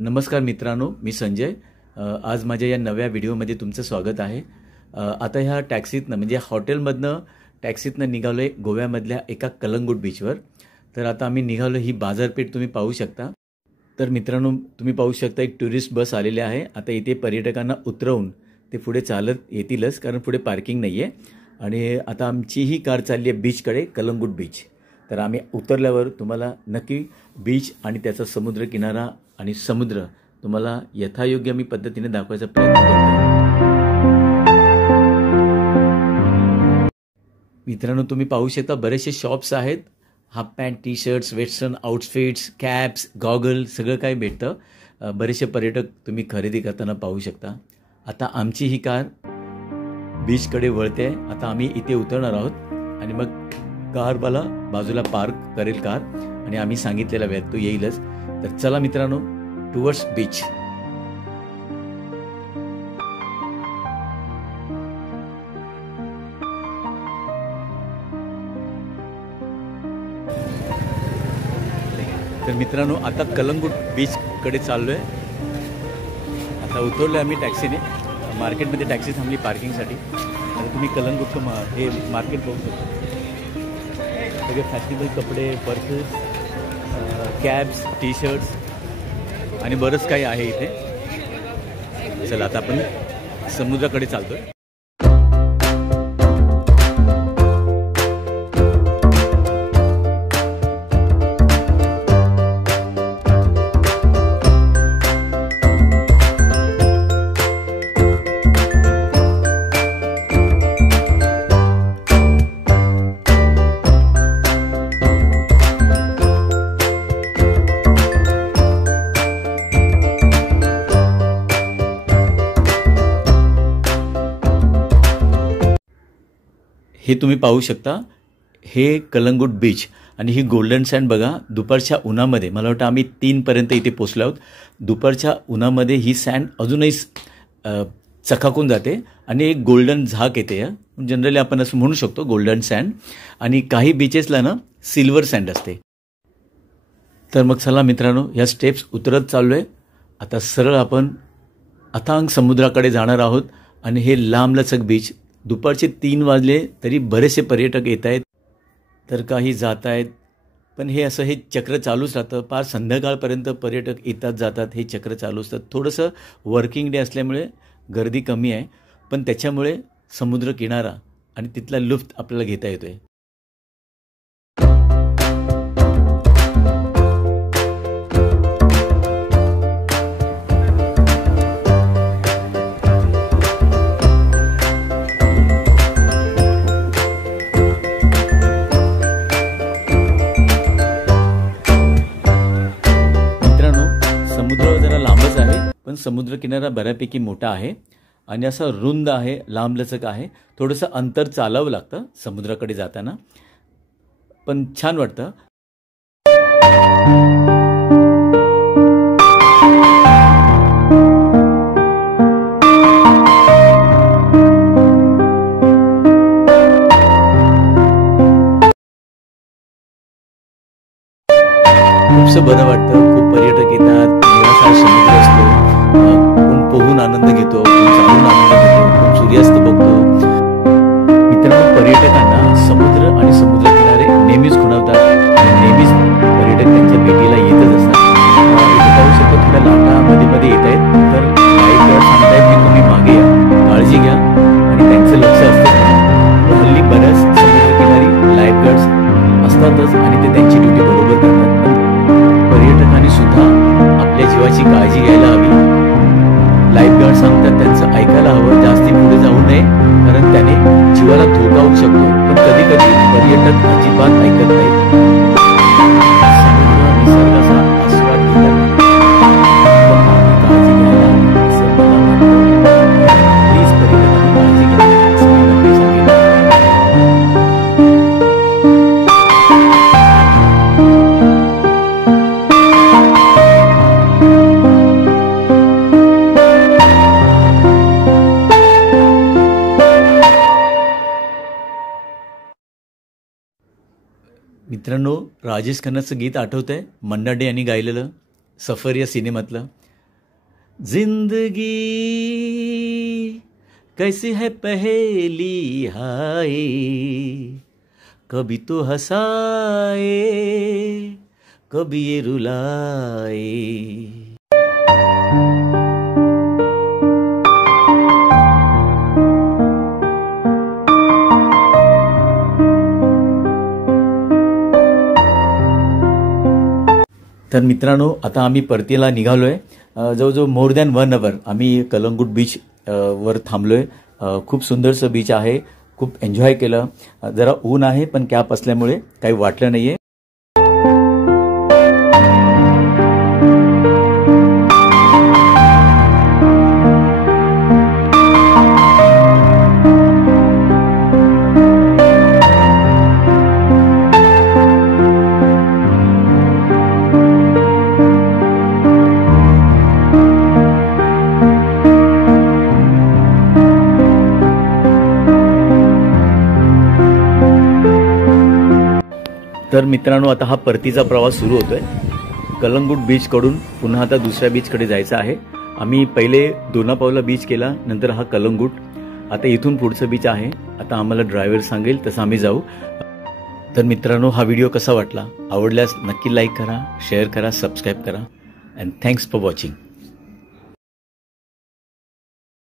नमस्कार मित्रांनो, मी संजय. आज माझ्या या नव्या व्हिडिओमध्ये तुमचं स्वागत आहे. आता ह्या टॅक्सीतनं म्हणजे हॉटेलमधनं टॅक्सीतनं निघालो आहे गोव्यामधल्या एका कलंगूट बीचवर. तर आता आम्ही निघालो. ही बाजारपेठ तुम्ही पाहू शकता. तर मित्रांनो, तुम्ही पाहू शकता एक टुरिस्ट बस आलेली आहे. आता इथे पर्यटकांना उतरवून ते पुढे चालत येतीलच, कारण पुढे पार्किंग नाही आहे. आणि आता आमची ही कार चालली आहे बीचकडे, कलंगूट बीच. तर आम्ही उतरल्यावर तुम्हाला नक्की बीच आणि त्याचा समुद्र किनारा आणि समुद्र तुम्हाला यथायोग्य मी पद्धतीने दाखवायचा प्रयत्न करतो. मित्रांनो, तुम्ही पाहू शकता बरेचसे शॉप्स आहेत. Half pant, T shirts, western outfits, caps, goggle सगळं काही भेटतं. बरेचसे पर्यटक तुम्ही खरेदी करताना पाहू शकता. आता आमची ही कार बीचकडे वळते. आता आम्ही इथे उतरणार आहोत आणि मग कारवाला बाजूला पार्क करेल कार आणि आम्ही सांगितलेला वेळेत तो येईलच. तर चला मित्रांनो, टुवर्ड्स बीच. तर मित्रांनो, आता कलंगूट बीचकडे चाललो आहे. आता उतरलो आम्ही टॅक्सीने. मार्केटमध्ये टॅक्सी थांबली पार्किंगसाठी. आता तुम्ही कलंगूटचं हे मार्केट बघू शकता. सगळे फॅशनेबल कपडे, पर्सेस, कॅब्स, टी शर्ट्स आणि बरंच काही आहे इथे. चला आता आपण समुद्राकडे चालतोय. हे तुम्ही पाहू शकता, हे कलंगूट बीच आणि ही गोल्डन सँड बघा. दुपारच्या उन्हामध्ये मला वाटतं आम्ही 3 इथे पोचलो आहोत. दुपारच्या उन्हामध्ये ही सँड अजूनही चकाकून जाते आणि एक गोल्डन झाक येते. जनरली आपण असं म्हणू शकतो गोल्डन सँड. आणि काही बीचेसला ना सिल्वर सँड असते. तर मग चला मित्रांनो, ह्या स्टेप्स उतरत चाललो आहे. आता सरळ आपण अथांग समुद्राकडे जाणार आहोत. आणि हे लांबलचक बीच. दुपारचे 3 वाजले तरी बरेचसे पर्यटक येत आहेत, तर काही जात आहेत. पण हे असं हे चक्र चालूच राहतं. फार संध्याकाळपर्यंत पर्यटक येतात जातात. हे चक्र चालू असतात. थोडंसं वर्किंग डे असल्यामुळे गर्दी कमी आहे, पण त्याच्यामुळे समुद्र किनारा आणि तिथला लुफ्त आपल्याला घेता येतोय. पण समुद्र किनारा बऱ्यापैकी मोठा आहे आणि असा रुंद आहे, लांबलचक आहे. थोडंसं अंतर चालावं लागतं समुद्राकडे जाताना, पण छान वाटतं. खूपसं बरं वाटतं. खूप पर्यटक येतात. समुद्र असतो. कोण पोहून आनंद घेतो, कोण चालून आनंद घेतो, कोण सूर्यास्त बघतो. मित्रांनो, पर्यटकांना समुद्र आणि समुद्र किनारे नेहमीच खुणावतात आणि नेहमीच पर्यटक त्यांच्या भेटीला येतच असतात. इथे पाहू शकतो थोड्या लाटा मध्ये येत आहेत. तर लाईफ गार्ड सांगतायत की तुम्ही मागे या, काळजी घ्या आणि त्यांचं लक्ष असतं. हल्ली बऱ्याच समुद्रकिनारी लाईफ गार्ड्स असतातच आणि ते त्यांची ड्युटी बरोबर करतात. पण पर्यटकांनी सुद्धा आपल्या जीवाची काळजी घ्यायला हवी. लाईफगार्ड सांगतात त्यांचं ऐकायला हवं. जास्ती पुढे जाऊ नये, कारण त्याने जीवाला धोका होऊ शकतो. पण कधी कधी पर्यटक अजिबात ऐकत नाहीत. समुद्र निसर्गाचा आस्वाद घेतात. काळजी घ्यायला हवी असं मला वाटतं. प्लीज पर्यटकांनी काळजी घ्या असं मी नक्की सांगेन. मित्रांनो, राजेश खन्नाचं गीत आठवतंय? मन्ना डे यांनी गायलेलं, सफर या सिनेमातलं. जिंदगी कैसी है पहेली हाय, कभी तो हंसाए कभी ये रुलाए. तर मित्रांनो, आता आम्ही परतीला निघालोय. जवळजवळ मोर दॅन 1 आवर आम्ही कलंगूट बीच वर थांबलोय. खूप सुंदरसं बीच आहे. खूप एन्जॉय केलं. जरा ऊन आहे पण कॅप असल्यामुळे काही वाटलं नाहीये. तर मित्रांनो, आता हा परतीचा प्रवास सुरू होतोय. कलंगूट बीच कडून पुन्हा आता दुसऱ्या बीच कडे जायचं आहे. आम्ही पहिले दोनापावला बीच केला, नंतर हा कलंगूट. आता इथून पुढचं बीच आहे. आता आम्हाला ड्रायव्हर सांगेल तसं आम्ही जाऊ. तर मित्रांनो, हा व्हिडिओ कसा वाटला? आवडल्यास नक्की लाईक करा, शेअर करा, सबस्क्राईब करा. And thanks for watching.